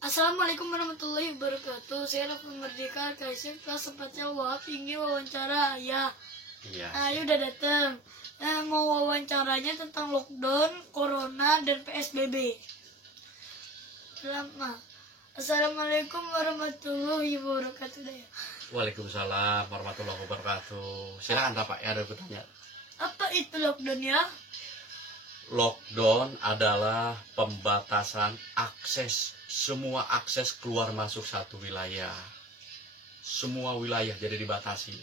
Assalamualaikum warahmatullahi wabarakatuh. Saya Raffi Merdeka, Kaisir kelas 4 Wahab ingin wawancara ayah. Iya. Ayah udah datang. Mau wawancaranya tentang lockdown, corona, dan PSBB. Assalamualaikum warahmatullahi wabarakatuh. Waalaikumsalam warahmatullahi wabarakatuh. Silakan Pak, ada bertanya. Apa itu lockdown ya? Lockdown adalah pembatasan semua akses keluar masuk satu wilayah. Semua wilayah jadi dibatasi.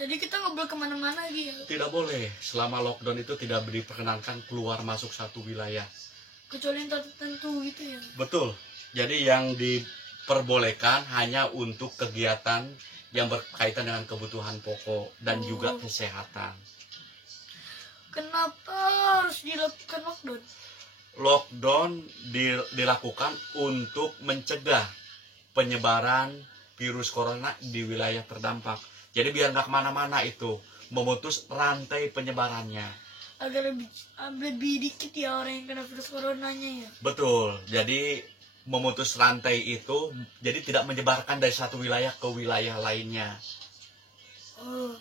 Jadi kita nggak boleh kemana-mana lagi ya? Tidak boleh. Selama lockdown itu tidak diperkenankan keluar masuk satu wilayah. Kecuali yang tertentu gitu ya? Betul. Jadi yang diperbolehkan hanya untuk kegiatan yang berkaitan dengan kebutuhan pokok dan juga kesehatan. Kenapa harus dilakukan lockdown? Lockdown dilakukan untuk mencegah penyebaran virus corona di wilayah terdampak. Jadi biar nggak kemana-mana itu, memutus rantai penyebarannya. Agar lebih dikit ya orang yang kena virus coronanya ya? Betul, jadi memutus rantai itu, jadi tidak menyebarkan dari satu wilayah ke wilayah lainnya. Oh,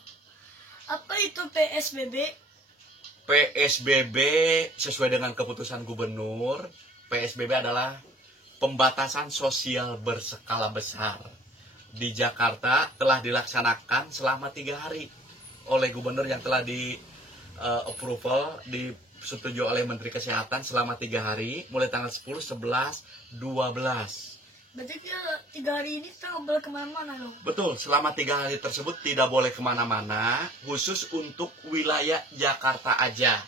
apa itu PSBB? PSBB sesuai dengan keputusan gubernur, PSBB adalah pembatasan sosial berskala besar. Di Jakarta telah dilaksanakan selama 3 hari oleh gubernur yang telah approval, disetujui oleh Menteri Kesehatan selama 3 hari, mulai tanggal 10, 11, 12. Berarti 3 hari ini kita nggak boleh kemana-mana dong? Betul, selama 3 hari tersebut tidak boleh kemana-mana, khusus untuk wilayah Jakarta aja.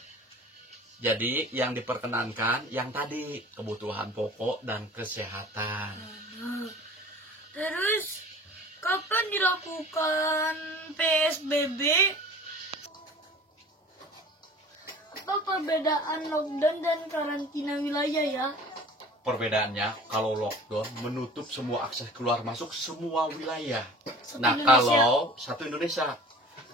Jadi yang diperkenankan yang tadi, kebutuhan pokok dan kesehatan. Terus kapan dilakukan PSBB? Apa perbedaan lockdown dan karantina wilayah ya? Perbedaannya, kalau lockdown menutup semua akses keluar masuk semua wilayah. Satu Indonesia.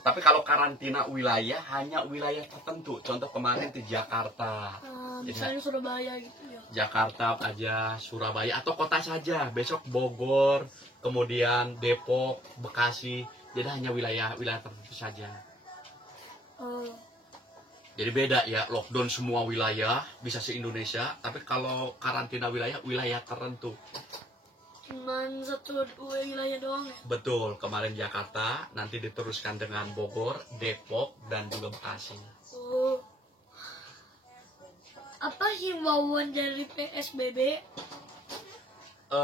Tapi kalau karantina wilayah hanya wilayah tertentu. Contoh kemarin di Jakarta. Misalnya Surabaya gitu ya. Jakarta aja, Surabaya atau kota saja. Besok Bogor, kemudian Depok, Bekasi. Jadi hanya wilayah tertentu saja. Jadi beda ya, lockdown semua wilayah, bisa se-Indonesia, tapi kalau karantina wilayah tertentu. Cuman 1-2 wilayah doang ya? Betul, kemarin Jakarta, nanti diteruskan dengan Bogor, Depok, dan juga Bekasi. Oh. Apa himbauan dari PSBB?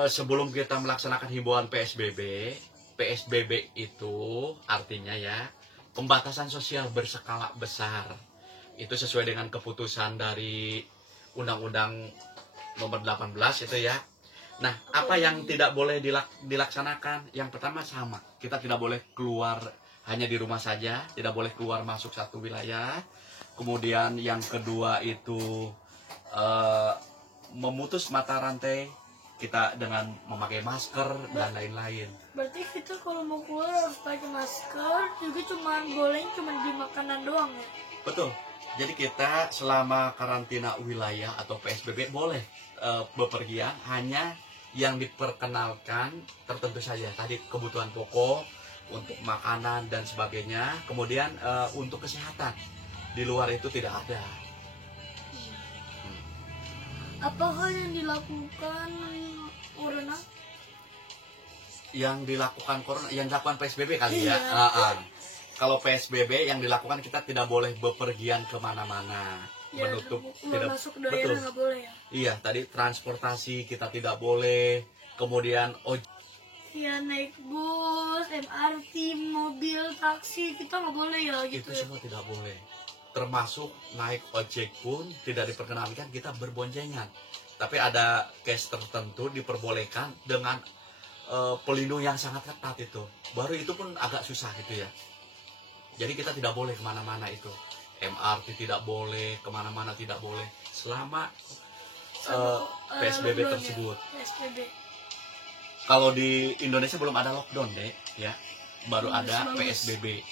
Sebelum kita melaksanakan himbauan PSBB itu artinya ya, pembatasan sosial berskala besar. Itu sesuai dengan keputusan dari Undang-Undang nomor 18 itu ya. Nah, apa yang tidak boleh dilaksanakan? Yang pertama sama, kita tidak boleh keluar hanya di rumah saja, tidak boleh keluar masuk satu wilayah. Kemudian yang kedua itu memutus mata rantai kita dengan memakai masker dan lain-lain. Berarti kita kalau mau keluar harus pakai masker, juga cuma di makanan doang ya? Betul. Jadi kita selama karantina wilayah atau PSBB boleh bepergian, hanya yang diperkenalkan tertentu saja. Tadi kebutuhan pokok, untuk makanan dan sebagainya. Kemudian untuk kesehatan, di luar itu tidak ada. Apa hal yang dilakukan corona? Yang dilakukan PSBB kali ya. Iya. Kalau PSBB yang dilakukan, kita tidak boleh bepergian kemana-mana, Ya, menutup tidak masuk daerah nggak boleh ya? Iya, tadi transportasi kita tidak boleh, kemudian ya naik bus, MRT, mobil, taksi kita nggak boleh ya gitu. Itu semua tidak boleh, termasuk naik ojek pun tidak diperkenankan kita berboncengan. Tapi ada case tertentu diperbolehkan dengan pelindung yang sangat ketat itu. Baru itu pun agak susah gitu ya. Jadi kita tidak boleh kemana-mana itu. MRT tidak boleh, kemana-mana tidak boleh selama PSBB tersebut. PSBB. Kalau di Indonesia belum ada lockdown deh, ya, baru ada bagus. PSBB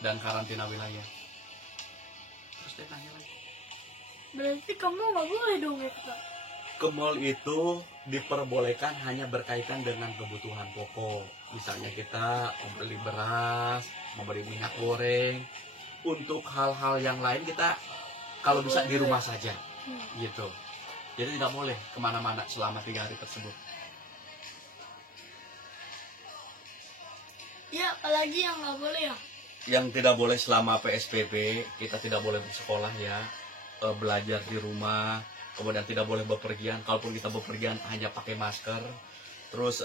dan karantina wilayah. Terus dia tanya lagi. Berarti kamu nggak boleh dong ya Kak? ke mall itu diperbolehkan hanya berkaitan dengan kebutuhan pokok. Misalnya kita membeli beras, membeli minyak goreng. Untuk hal-hal yang lain kita kalau bisa di rumah saja, gitu. Jadi tidak boleh kemana-mana selama 3 hari tersebut. Ya, apalagi yang nggak boleh ya? Yang tidak boleh selama PSBB, kita tidak boleh bersekolah ya, belajar di rumah, kemudian tidak boleh bepergian. Kalaupun kita bepergian hanya pakai masker. Terus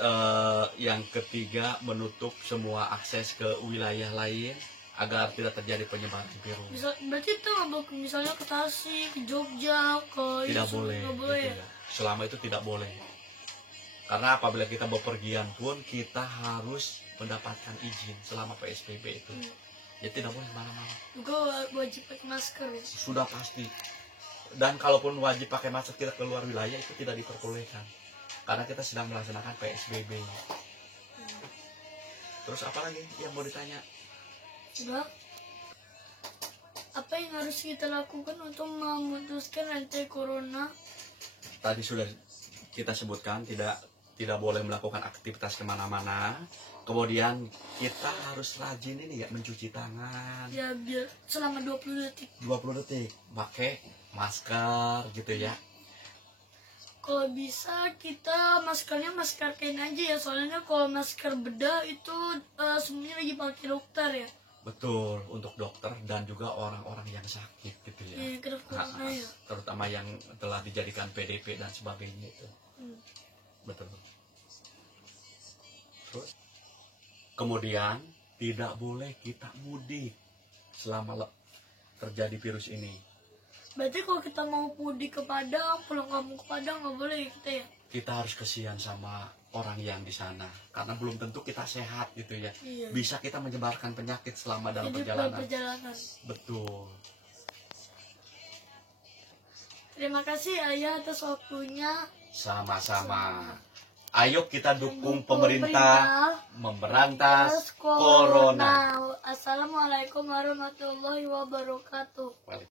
yang ketiga, menutup semua akses ke wilayah lain agar tidak terjadi penyebaran virus. Berarti itu nggak boleh, misalnya ke Tasik, ke Jogja, ke Tidak Yusuf, boleh, nggak boleh gitu ya? ya. Selama itu tidak boleh. Karena apabila kita bepergian pun kita harus mendapatkan izin selama PSBB itu. Jadi tidak boleh kemana-mana. Juga wajib pakai masker ya? Sudah pasti. Dan kalaupun wajib pakai masker kita keluar wilayah itu tidak diperbolehkan. Karena kita sedang melaksanakan PSBB. Terus apa lagi yang mau ditanya? Coba, apa yang harus kita lakukan untuk memutuskan rantai corona? Tadi sudah kita sebutkan tidak boleh melakukan aktivitas kemana-mana. Kemudian kita harus rajin ini ya, mencuci tangan. Ya, biar selama 20 detik. 20 detik. Pakai masker gitu ya. Kalau bisa kita maskernya masker kain aja ya. Soalnya kalau masker bedah itu semuanya lagi pakai dokter ya. Betul, untuk dokter dan juga orang-orang yang sakit gitu ya. Iya, kena corona ya. Terutama yang telah dijadikan PDP dan sebagainya itu. Betul. Terus kemudian tidak boleh kita mudik selama terjadi virus ini. Berarti kalau kita mau mudik ke Padang, pulang kampung ke Padang nggak boleh kita ya? Kita harus kasihan sama orang yang di sana karena belum tentu kita sehat gitu ya. Iya. Bisa kita menyebarkan penyakit selama dalam Hidup dalam perjalanan. perjalanan. Betul. Terima kasih Ayah atas waktunya. Sama-sama. Ayo kita dukung pemerintah memberantas corona. Assalamualaikum warahmatullahi wabarakatuh.